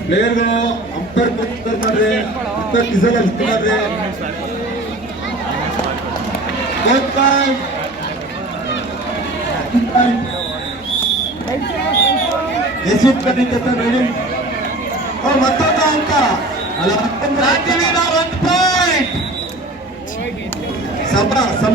ಪ್ಲೇಯರ್ಗಳು umpire ಕೂತ್ಕೊಳ್ತಾರೆ umpire ಡಿಸೈಲ್ ಹಚ್ಕೊಳ್ತಾರೆ ಯಶವಂತ ಕಟ್ಟಿದ್ದ ನೋಡಿ ಓ ಮತ್ತೊಂದು ಅಂಕ ಒಂದು ಪಾಯಿಂಟ್ ಸಮ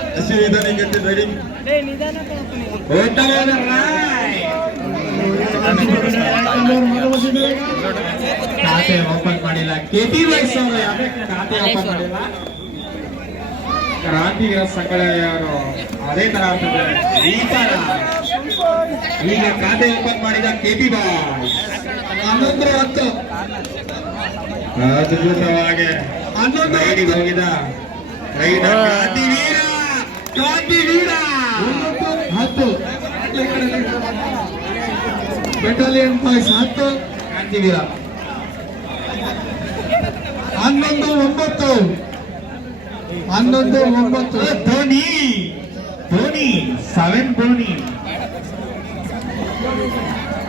ಉತ್ತಮವಾದ ರಾಯ್ ಖಾತೆ ಓಪನ್ ಮಾಡಿಲ್ಲ. ಕೆಟಿ ವೈಸ್ ಅವರು ಯಾಕೆ ಖಾತೆ ಓಪನ್ ಮಾಡಿಲ್ಲ? ಕ್ರಾಂತಿವೀರ ಸಂಘಟನೆಯವರು ಅದೇ ತರ ಈ ತರ. ಈಗ ಖಾತೆ ಓಪನ್ ಮಾಡಿದ ಕೆಪಿ ಬಾಯ್. ಹನ್ನೊಂದು ಹತ್ತು. ಅದ್ಭುತವಾಗಿ. ಹನ್ನೊಂದು ಹೋಗಿದ ರೈತ ಕ್ರಾಂತಿವೀರ ಹತ್ತು ಬೆಟಾಲಿಯನ್ ಬಾಯ್ಸ್ ಹತ್ತು. ಕ್ರಾಂತಿವೀರ ಹನ್ನೊಂದು ಒಂಬತ್ತು. ಹನ್ನೊಂದು ಒಂಬತ್ತು. Dhoni. Dhoni seven Dhoni.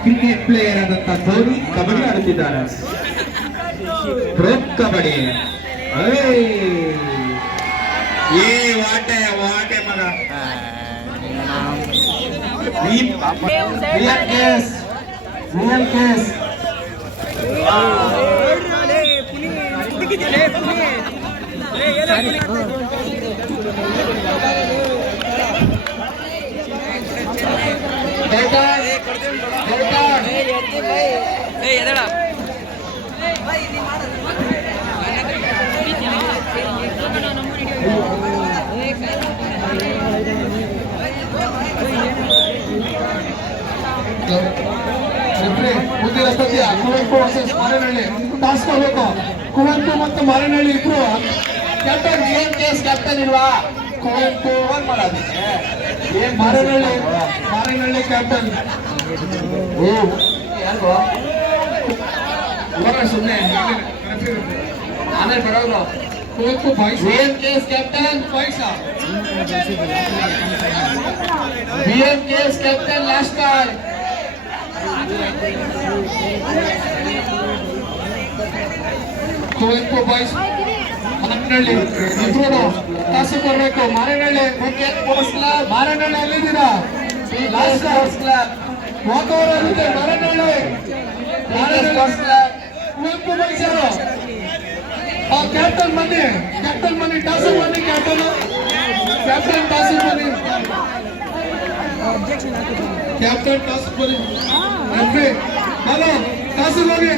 Cricket player ಆದಂತ ಧೋನಿ ಕಬಡ್ಡಿ ಆಡುತ್ತಿದ್ದಾರೆ ಪ್ರೋ ಕಬಡ್ಡಿ! ಏ ವಾಟೆ Deep. Real case. Real case. ஏய் எதடா ஏய் பாய் நீ மாடு ವರ್ಸಸ್ ಮಾರೇನಹಳ್ಳಿ ಟಾಸ್ ಕೊಡ್ಬೇಕು ಕುವೆಂಪು ಮತ್ತು ಮಾರೇನಹಳ್ಳಿ ಇಬ್ರು. ಕ್ಯಾಪ್ಟನ್ ಏನ್ ಕೇಸ್ ಕ್ಯಾಪ್ಟನ್ ಇಲ್ವಾ? ಕುವೆಂಪು ಓನ್ ಮಾಡೋದಕ್ಕೆ. ಏನ್ ಮಾರೇನಹಳ್ಳಿ ಮಾರೇನಹಳ್ಳಿ ಕ್ಯಾಪ್ಟನ್ ಓ ಯಾರು ಸುಮ್ಮನೆ ಆಮೇಲೆ ಬರೋರು ಕುವೆಂಪು ಬಾಯ್ಸ್ ಏನ್ K S captain boys B M K S captain last call Kuvempu boys Maranahalli ಇಬ್ರು ಕಾಸು ಬರ್ಬೇಕು ಮಾರನಹಳ್ಳಿ ಮಾರನಹಳ್ಳಿ ಎಲ್ಲಿದ್ದೀರಾ ಲಾಸ್ಟ್ ಕ್ಲಾಬ್ ವಾಕವರ್ ಆಗುತ್ತೆ ಮಾರನಹಳ್ಳಿ ಕುವೆಂಪು ಬಾಯ್ಸ್ ಯಾರು ಆ ಕ್ಯಾಪ್ಟನ್ ಬನ್ನಿ ಕ್ಯಾಪ್ಟನ್ ಬನ್ನಿ ಟಾಸ್ ಬನ್ನಿ ಕ್ಯಾಪ್ಟನ್ ಕ್ಯಾಪ್ಟನ್ ಟಾಸ್ ಬನ್ನಿ ಕ್ಯಾಪ್ಟನ್ ಟಾಸ್ ಬನ್ನಿ ಅಲ್ರಿ ಹಲೋ ಟಾಸ್ ಹೋಗಿ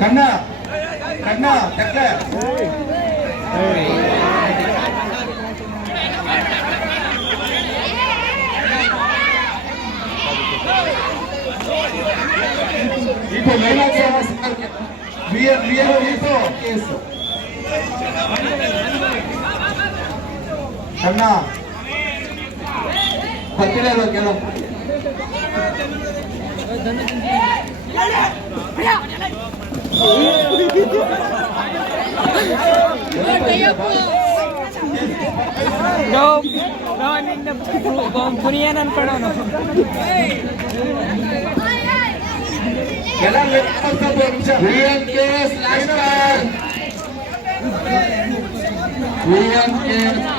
கண்ணா கண்ணா கட்ட. இப்போ மேலாட்சி வீரர் வீரர் இப்போ கேஸ் ಅಣ್ಣ ಬರ್ತಿರೋದು ಕೆಲವು ಪುನಿಯನ್ ಅನ್ಕೊಳ್ಳೋನು ನಿಮಿಷ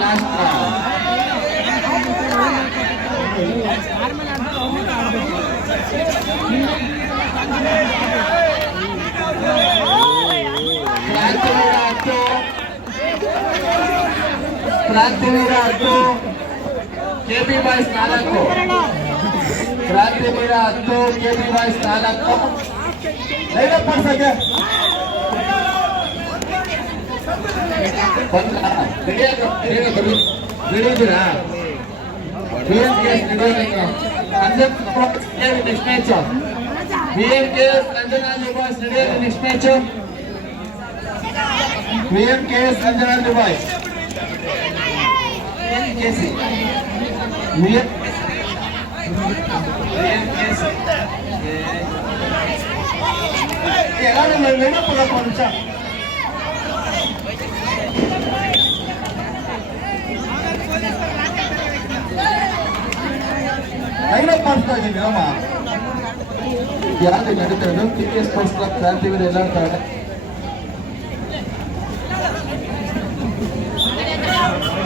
ಕ್ರಾಂತಿವೀರ ಹತ್ತು ಕೆಪಿ ಬಾಯ್ಸ್ ನಾಲ್ಕು ಕ್ರಾಂತಿವೀರ ಹತ್ತು ಕೆಪಿ ಬಾಯ್ಸ್ ನಾಲ್ಕು ಲೈನಪ್ ಮಾಡ್ಸಕ್ಕೆ ಬಂದ ಹಿಡಿದಿರಾ B M K S next match B M K S Ranjana boys ನಡೆಯೋದು next match B M K S Ranjana boys KC B M ಎಲ್ಲರೂ ನೆನಪು ನಿಮಿಷ ಲೈನಪ್ ಮಾಡಿಸ್ತಾ ಇದ್ದೀನಿ ಅಮ್ಮ ಯಾರು ನಡೀತಾ ಇರೋದು T K sports club Krantiveera ಎಲ್ಲ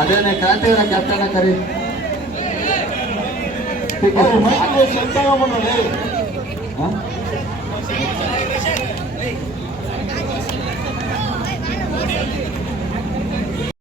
ಅದೇನೆ ಕ್ರಾಂತಿವೀರ ಕ್ಯಾಪ್ಟನ್ ಕರಿ. ಸ್ವಂತ